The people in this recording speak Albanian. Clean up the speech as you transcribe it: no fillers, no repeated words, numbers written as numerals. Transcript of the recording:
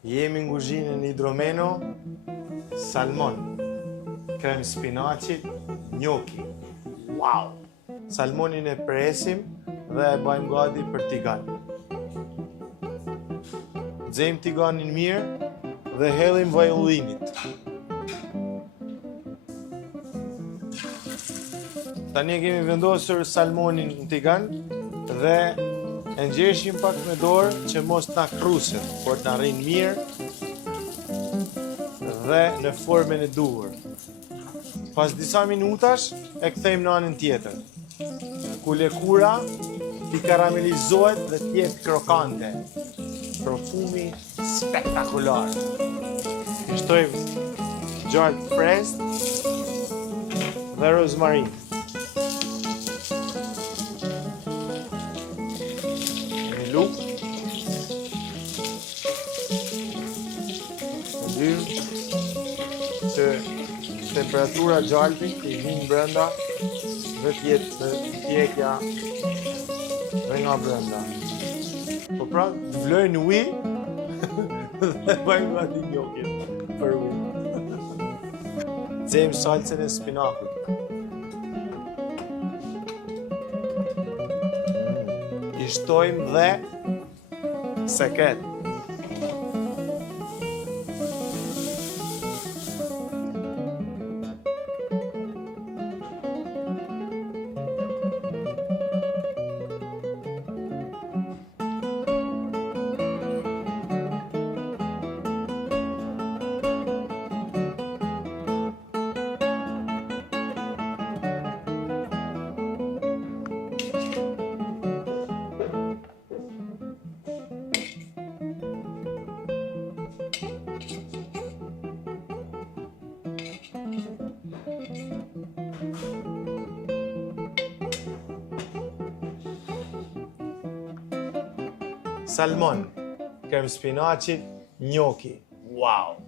Jemi në kuzhinën Hidromeno, salmon, krem spinaqi, gnocchi. Wow! Salmonin e presim dhe e bëjmë gati për tigan. Nxejmë tiganin mirë dhe hellim vaj ullinit. Tani kemi vendosur salmonin në tigan dhe e ngjeshim pak me dorë që mos ta kruset, por të arrin mirë dhe në formën e duhur. Pas disa minutash e kthejmë në anën tjetër. Ku lëkura t'i karamelizohet dhe t'jetë krokante. Profumi spektakular. I shtojmë gjalpë frest dhe rozmarin. Luk, ndyrë që temperatura gjalpit i vinë brenda dhe t'jetë pjekja dhe nga brenda. Po pra, të vlojnë ujë dhe bëjmë gati gnochin për ujë. Nxejmë salcën e spinakut. I shtojmë dhe seket. Salmon, krem spinaqi, gnocchi. Wow!